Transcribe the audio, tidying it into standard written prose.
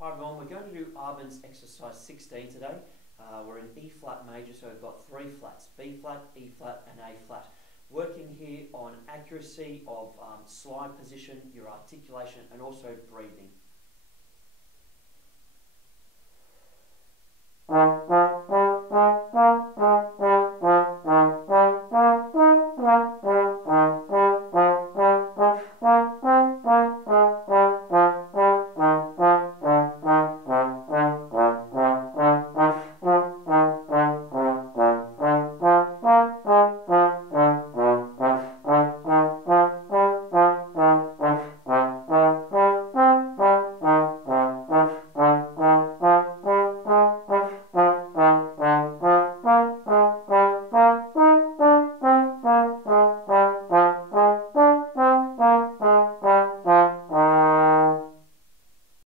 Hi everyone, we're going to do Arbenz exercise 16 today. We're in E flat major, so we've got three flats, B flat, E flat and A flat. Working here on accuracy of slide position, your articulation and also breathing.